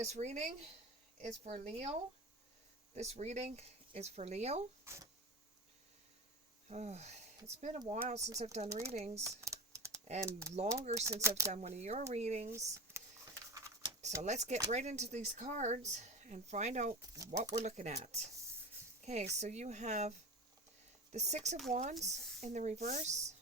This reading is for Leo. This reading is for Leo. Oh, it's been a while since I've done readings, and longer since I've done one of your readings. So let's get right into these cards and find out what we're looking at. Okay, so you have the Six of Wands in the reverse.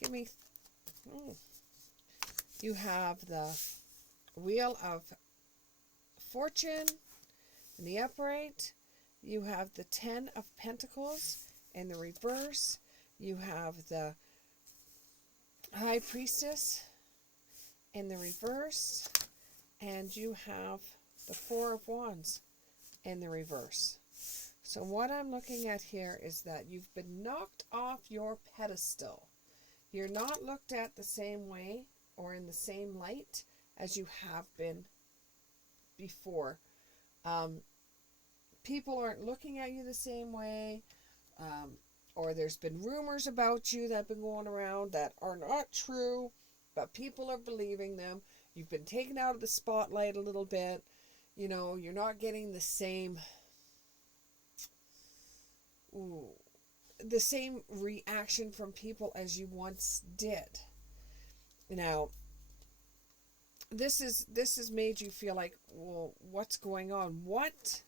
Give me... You have the Wheel of Fortune in the upright. You have the Ten of Pentacles in the reverse. You have the High Priestess in the reverse. And you have the Four of Wands in the reverse. So what I'm looking at here is that you've been knocked off your pedestal. You're not looked at the same way or in the same light as you have been before. People aren't looking at you the same way, or there's been rumors about you that have been going around that are not true, but people are believing them. You've been taken out of the spotlight a little bit. You know, you're not getting the same reaction from people as you once did. Now, this has made you feel like, well, what's going on? What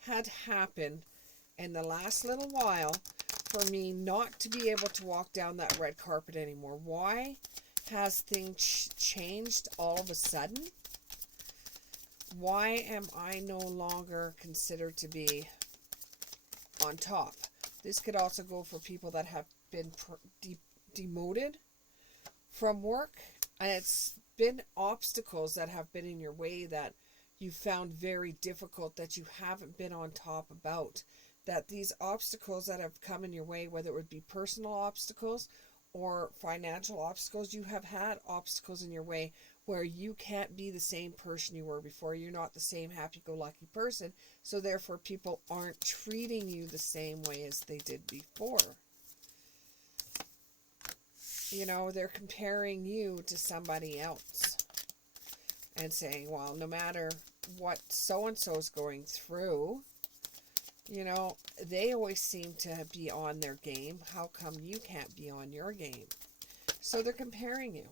had happened in the last little while for me not to be able to walk down that red carpet anymore? Why has things changed all of a sudden? Why am I no longer considered to be on top? This could also go for people that have been demoted from work, and it's been obstacles that have been in your way that you found very difficult, that you haven't been on top about. That these obstacles that have come in your way, whether it would be personal obstacles or financial obstacles, you have had obstacles in your way where you can't be the same person you were before. You're not the same happy-go-lucky person, so therefore people aren't treating you the same way as they did before. You know, they're comparing you to somebody else and saying, well, no matter what so-and-so is going through, you know, they always seem to be on their game. How come you can't be on your game? So they're comparing you.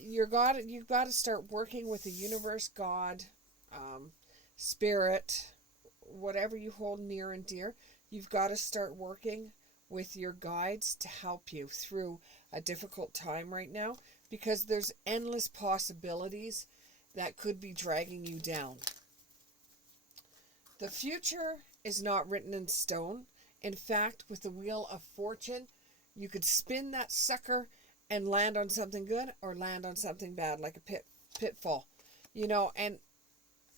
You've got to start working with the universe, God, spirit, whatever you hold near and dear. You've got to start working with your guides to help you through a difficult time right now, because there's endless possibilities that could be dragging you down. The future is not written in stone. In fact, with the Wheel of Fortune, you could spin that sucker and land on something good or land on something bad, like a pitfall. You know, and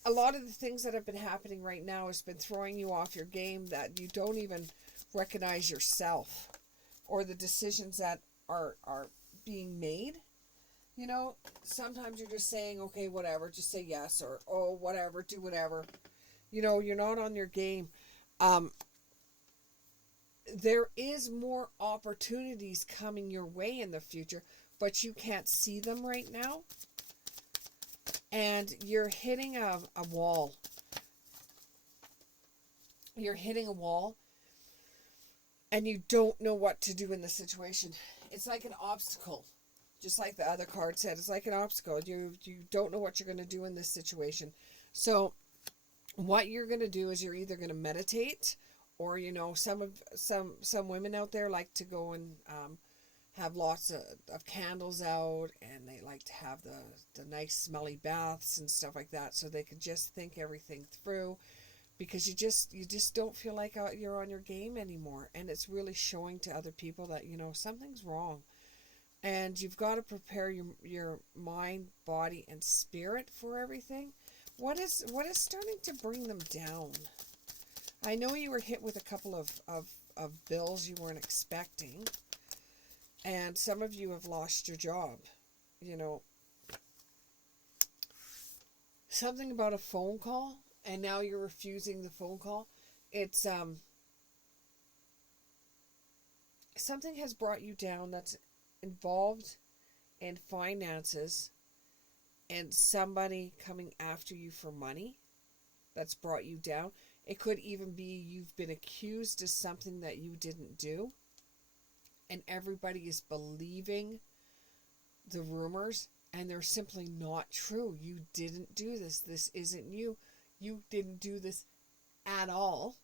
a lot of the things that have been happening right now has been throwing you off your game, that you don't even recognize yourself or the decisions that are being made. You know, sometimes you're just saying, okay, whatever, just say yes, or oh, whatever, do whatever. You know, you're not on your game. There is more opportunities coming your way in the future, but you can't see them right now. And you're hitting a wall. You're hitting a wall, and you don't know what to do in the situation. It's like an obstacle. Just like the other card said, it's like an obstacle. You don't know what you're going to do in this situation. So what you're going to do is you're either going to meditate, or, you know, some women out there like to go and have lots of candles out, and they like to have the nice smelly baths and stuff like that, so they can just think everything through, because you just don't feel like you're on your game anymore, and it's really showing to other people that, you know, something's wrong. And you've got to prepare your mind, body, and spirit for everything. What is starting to bring them down? I know you were hit with a couple of bills you weren't expecting. And some of you have lost your job. You know, something about a phone call, and now you're refusing the phone call. It's something has brought you down that's involved in finances and somebody coming after you for money that's brought you down. It could even be you've been accused of something that you didn't do, and everybody is believing the rumors, and they're simply not true. You didn't do this. This isn't you. You didn't do this at all.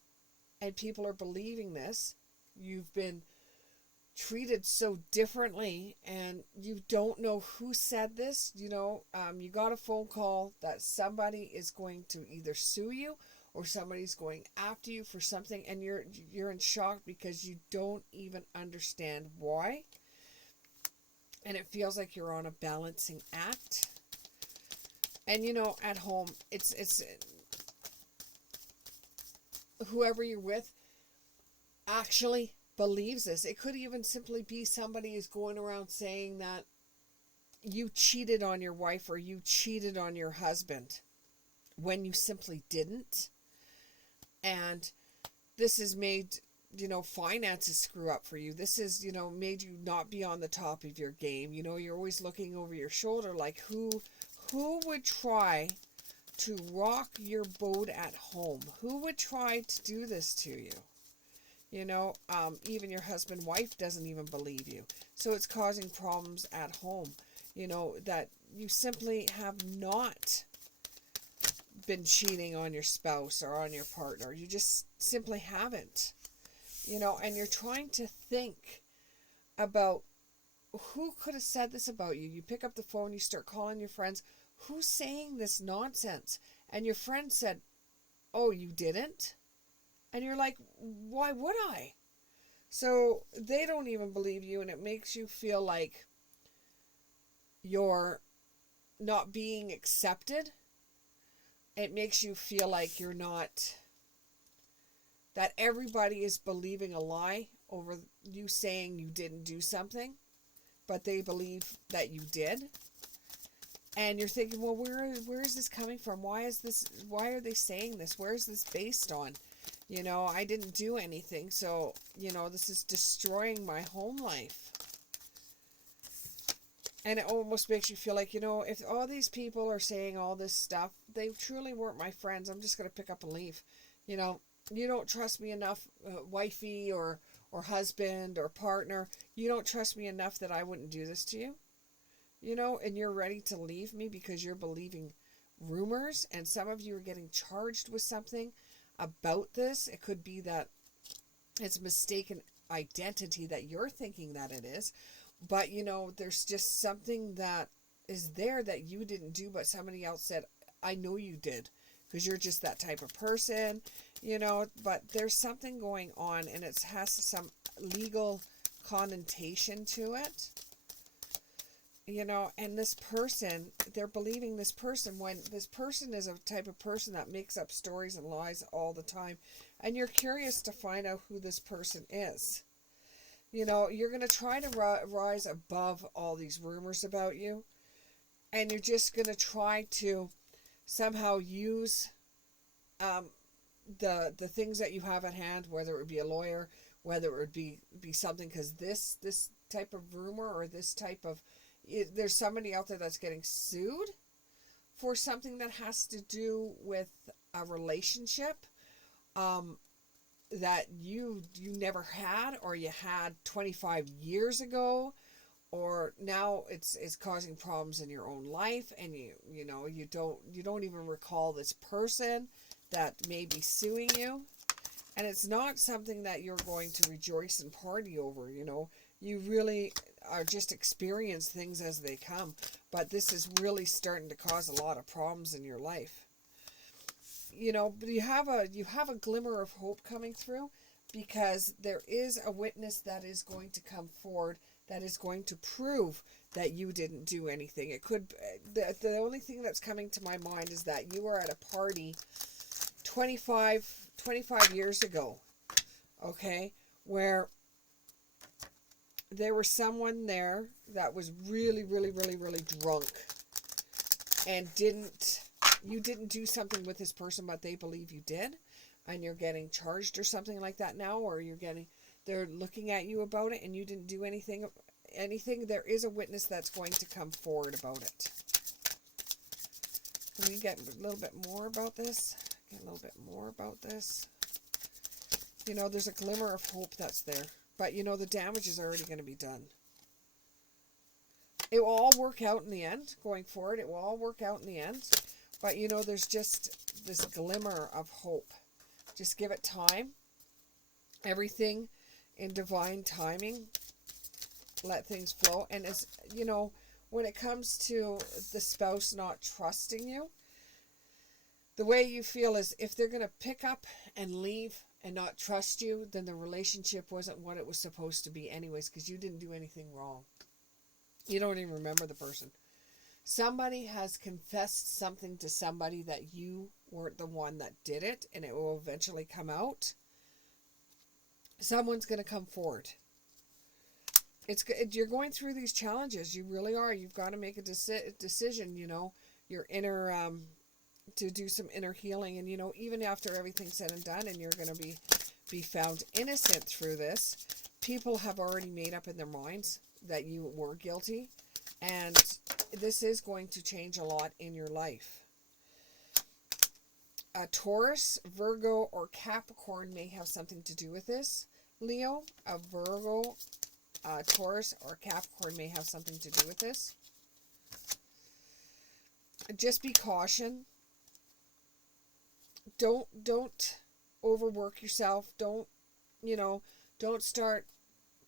And people are believing this. You've been treated so differently, and you don't know who said this. You got a phone call that somebody is going to either sue you or somebody's going after you for something, and you're in shock because you don't even understand why. And it feels like you're on a balancing act. And at home, it's whoever you're with actually believes this. It could even simply be somebody is going around saying that you cheated on your wife or you cheated on your husband when you simply didn't. And this has made finances screw up for you. This is made you not be on the top of your game. You're always looking over your shoulder, like who would try to rock your boat at home? Who would try to do this to you? Even your husband, wife doesn't even believe you. So it's causing problems at home. That you simply have not been cheating on your spouse or on your partner. You just simply haven't. And you're trying to think about who could have said this about you. You pick up the phone, you start calling your friends. Who's saying this nonsense? And your friend said, oh, you didn't? And you're like, why would I? So they don't even believe you, and it makes you feel like you're not being accepted. It makes you feel like you're not, that everybody is believing a lie over you saying you didn't do something, but they believe that you did. And you're thinking, well, where is this coming from? Why are they saying this? Where is this based on? I didn't do anything. So, this is destroying my home life. And it almost makes you feel like, if all these people are saying all this stuff, they truly weren't my friends. I'm just going to pick up and leave. You don't trust me enough, wifey or husband or partner. You don't trust me enough that I wouldn't do this to you. And you're ready to leave me because you're believing rumors, and some of you are getting charged with something about this. It could be that it's mistaken identity that you're thinking that it is, but there's just something that is there that you didn't do, but somebody else said, I know you did, because you're just that type of person, but there's something going on, and it has some legal connotation to it. And this person, they're believing this person when this person is a type of person that makes up stories and lies all the time. And you're curious to find out who this person is. You're going to try to rise above all these rumors about you. And you're just going to try to somehow use the things that you have at hand, whether it would be a lawyer, whether it would be something, because this type of rumor or this type of, there's somebody out there that's getting sued for something that has to do with a relationship that you never had, or you had 25 years ago, or now it's causing problems in your own life, and you don't even recall this person that may be suing you, and it's not something that you're going to rejoice and party over. You really are just experience things as they come, but this is really starting to cause a lot of problems in your life. But you have a glimmer of hope coming through, because there is a witness that is going to come forward that is going to prove that you didn't do anything. It could, the only thing that's coming to my mind is that you were at a party 25 years ago, okay, where there was someone there that was really, really, really, really drunk, and you didn't do something with this person, but they believe you did, and you're getting charged or something like that now, or they're looking at you about it, and you didn't do anything. anything, there is a witness that's going to come forward about it. Can we get a little bit more about this? Get a little bit more about this. You know, there's a glimmer of hope that's there. But, you know, the damage is already going to be done. It will all work out in the end. Going forward, it will all work out in the end. But, you know, there's just this glimmer of hope. Just give it time. Everything in divine timing. Let things flow. And, as you know, when it comes to the spouse not trusting you, the way you feel is if they're going to pick up and leave and not trust you, then the relationship wasn't what it was supposed to be anyways, because you didn't do anything wrong. You don't even remember the person. Somebody has confessed something to somebody that you weren't the one that did it, and it will eventually come out. Someone's going to come forward. You're going through these challenges. You really are. You've got to make a decision, you know, your inner, to do some inner healing. And, you know, even after everything's said and done and you're going to be found innocent through this, people have already made up in their minds that you were guilty. And this is going to change a lot in your life. A Taurus, Virgo, or Capricorn may have something to do with this. Leo, a Virgo, Taurus, or Capricorn may have something to do with this. Just be caution. Don't overwork yourself. Don't start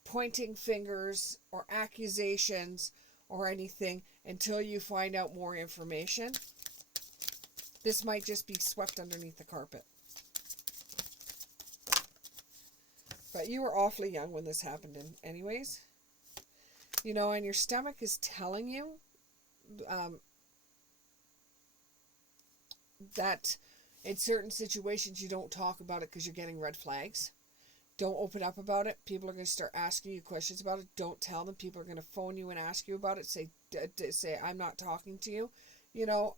pointing fingers or accusations or anything until you find out more information. This might just be swept underneath the carpet. But you were awfully young when this happened anyways. You know, and your stomach is telling you that in certain situations you don't talk about it because you're getting red flags. Don't open up about it. People are going to start asking you questions about it. Don't tell them. People are going to phone you and ask you about it. Say, I'm not talking to you. You know,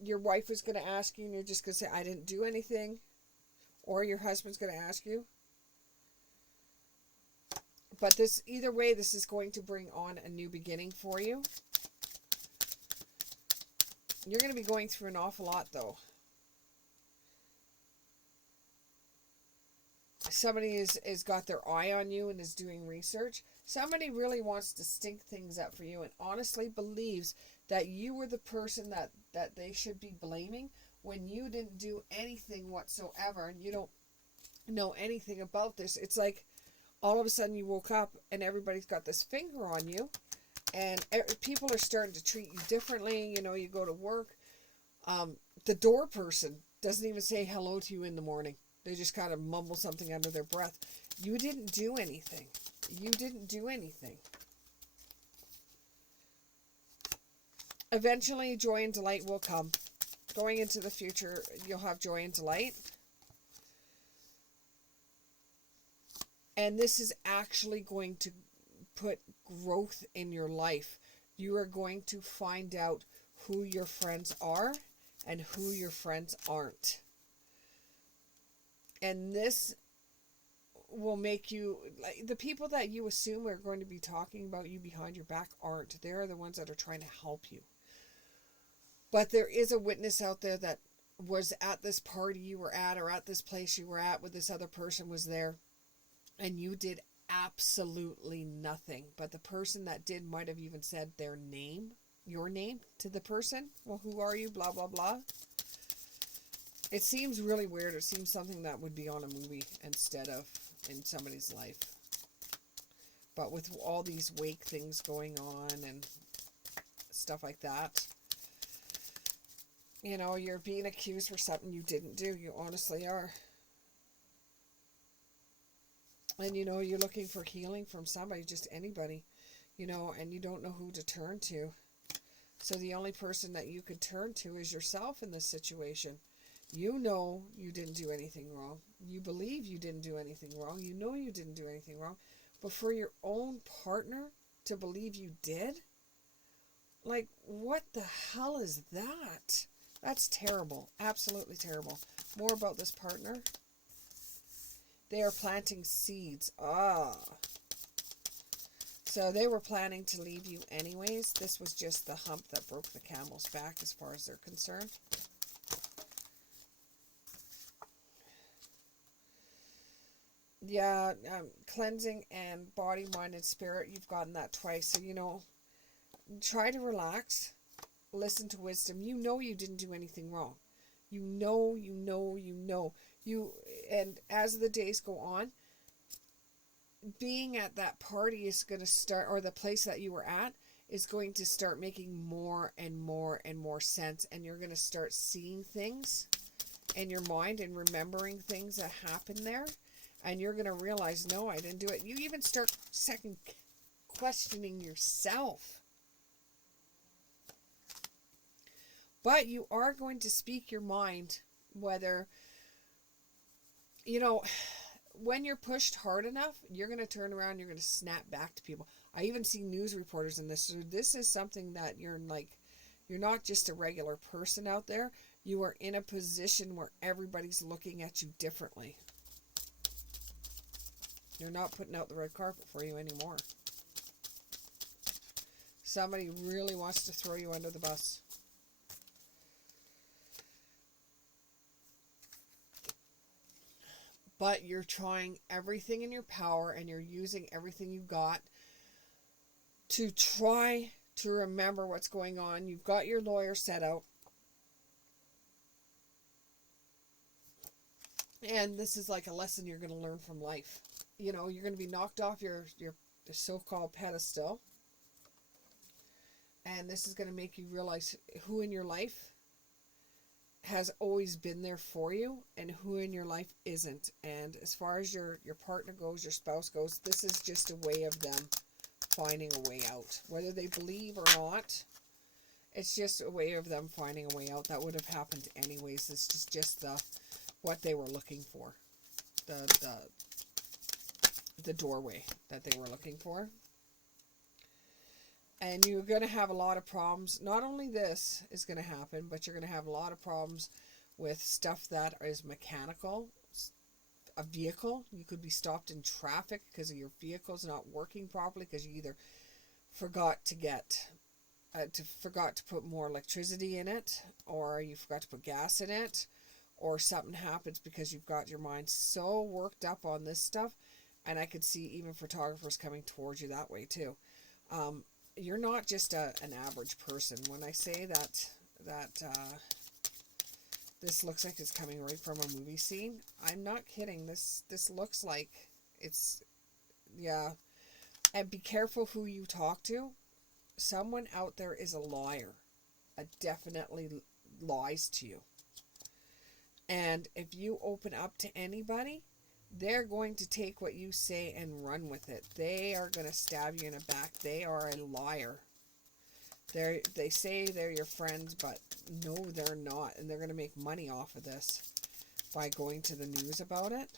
your wife is going to ask you and you're just going to say, I didn't do anything. Or your husband's going to ask you. But either way, this is going to bring on a new beginning for you. You're going to be going through an awful lot, though. Somebody is got their eye on you and is doing research. Somebody really wants to stink things up for you and honestly believes that you were the person that they should be blaming when you didn't do anything whatsoever and you don't know anything about this. It's like all of a sudden you woke up and everybody's got this finger on you and people are starting to treat you differently. You know, you go to work. The door person doesn't even say hello to you in the morning. They just kind of mumble something under their breath. You didn't do anything. You didn't do anything. Eventually, joy and delight will come. Going into the future, you'll have joy and delight. And this is actually going to put growth in your life. You are going to find out who your friends are and who your friends aren't. And this will make you, like, the people that you assume are going to be talking about you behind your back aren't. They're the ones that are trying to help you. But there is a witness out there that was at this party you were at or at this place you were at where this other person was there. And you did absolutely nothing. But the person that did might have even said their name, your name, to the person. Well, who are you? Blah, blah, blah. It seems really weird. It seems something that would be on a movie instead of in somebody's life. But with all these wake things going on and stuff like that, you know, you're being accused for something you didn't do. You honestly are. And, you know, you're looking for healing from somebody, just anybody, you know, and you don't know who to turn to. So the only person that you could turn to is yourself in this situation. You know you didn't do anything wrong. You believe you didn't do anything wrong. You know you didn't do anything wrong. But for your own partner to believe you did? Like, what the hell is that? That's terrible. Absolutely terrible. More about this partner. They are planting seeds. So they were planning to leave you anyways. This was just the hump that broke the camel's back as far as they're concerned. Yeah, cleansing and body, mind, and spirit. You've gotten that twice. So, try to relax. Listen to wisdom. You know you didn't do anything wrong. You know. And as the days go on, being at that party is going to start, or the place that you were at is going to start making more and more and more sense. And you're going to start seeing things in your mind and remembering things that happened there. And you're going to realize, no, I didn't do it. You even start second questioning yourself. But you are going to speak your mind, whether, when you're pushed hard enough, you're going to turn around, you're going to snap back to people. I even see news reporters in this. So this is something that you're not just a regular person out there. You are in a position where everybody's looking at you differently. You're not putting out the red carpet for you anymore. Somebody really wants to throw you under the bus. But you're trying everything in your power and you're using everything you got to try to remember what's going on. You've got your lawyer set out. And this is like a lesson you're going to learn from life. You're going to be knocked off your so-called pedestal. And this is going to make you realize who in your life has always been there for you and who in your life isn't. And as far as your partner goes, your spouse goes, this is just a way of them finding a way out. Whether they believe or not, it's just a way of them finding a way out. That would have happened anyways. This is just what they were looking for. The doorway that they were looking for. And you're going to have a lot of problems. Not only this is going to happen, but you're going to have a lot of problems with stuff that is mechanical. A vehicle, you could be stopped in traffic because of your vehicle's not working properly because you either forgot to put more electricity in it, or you forgot to put gas in it, or something happens because you've got your mind so worked up on this stuff. And I could see even photographers coming towards you that way too. You're not just an average person. When I say that this looks like it's coming right from a movie scene, I'm not kidding. This looks like it's, yeah. And be careful who you talk to. Someone out there is a liar. Definitely lies to you. And if you open up to anybody, they're going to take what you say and run with it. They are going to stab you in the back. They are a liar. They say they're your friends, but no, they're not. And they're going to make money off of this by going to the news about it.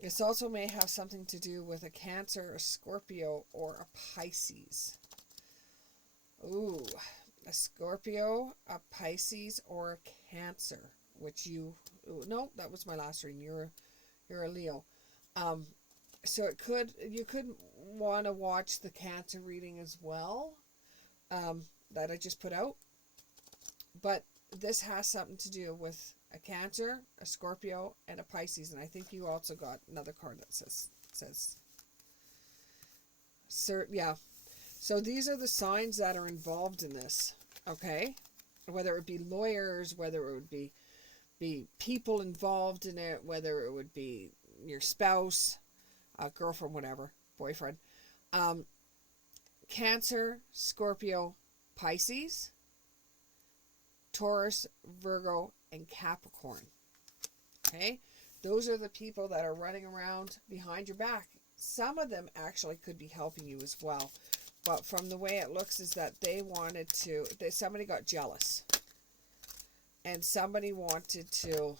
This also may have something to do with a Cancer, a Scorpio, or a Pisces. Ooh, a Scorpio, a Pisces, or a Cancer, which no, that was my last reading. You're a Leo. So you could want to watch the Cancer reading as well, that I just put out. But this has something to do with a Cancer, a Scorpio, and a Pisces. And I think you also got another card that says yeah. So these are the signs that are involved in this. Okay, whether it be lawyers, whether it would be people involved in it, whether it would be your spouse, girlfriend, whatever, boyfriend. Cancer, Scorpio, Pisces, Taurus, Virgo, and Capricorn. Okay? Those are the people that are running around behind your back. Some of them actually could be helping you as well. But from the way it looks is that somebody got jealous. And somebody wanted to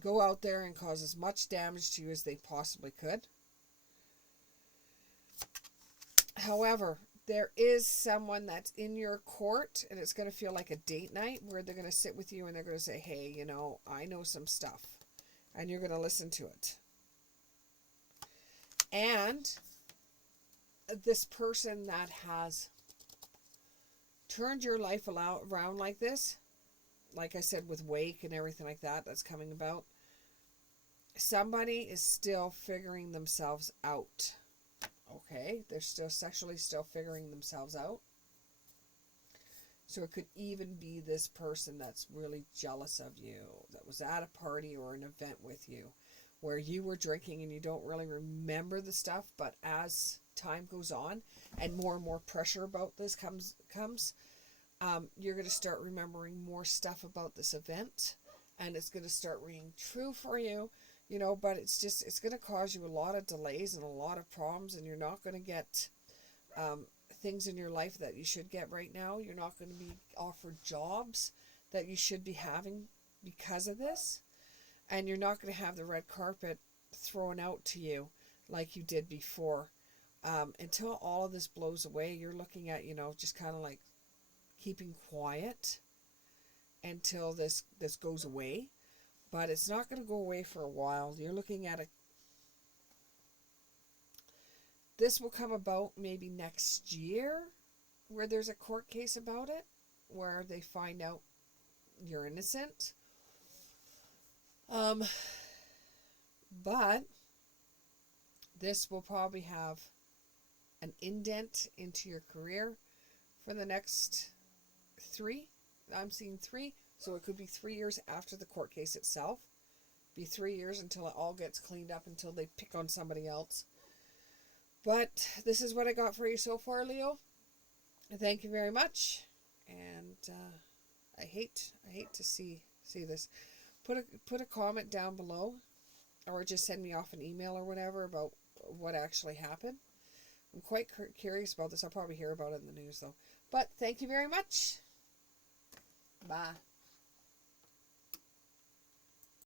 go out there and cause as much damage to you as they possibly could. However, there is someone that's in your court, and it's going to feel like a date night where they're going to sit with you and they're going to say, hey, I know some stuff. And you're going to listen to it. And this person that has turned your life around like this, like I said, with Wake and everything like that that's coming about, somebody is still figuring themselves out. Okay, they're still figuring themselves out. So it could even be this person that's really jealous of you, that was at a party or an event with you where you were drinking and you don't really remember the stuff, but as time goes on and more pressure about this comes, you're going to start remembering more stuff about this event, and it's going to start ringing true for you, but it's going to cause you a lot of delays and a lot of problems, and you're not going to get things in your life that you should get right now. You're not going to be offered jobs that you should be having because of this, and you're not going to have the red carpet thrown out to you like you did before. Until all of this blows away, you're looking at, just kind of like keeping quiet until this goes away. But it's not going to go away for a while. You're looking at this will come about maybe next year, where there's a court case about it, where they find out you're innocent. But this will probably have an indent into your career for the next 3. I'm seeing 3. So it could be 3 years after the court case itself. Be 3 years until it all gets cleaned up, until they pick on somebody else. But this is what I got for you so far, Leo. Thank you very much. And I hate to see this. Put a comment down below, or just send me off an email or whatever about what actually happened. I'm quite curious about this. I'll probably hear about it in the news though. But thank you very much. Bye.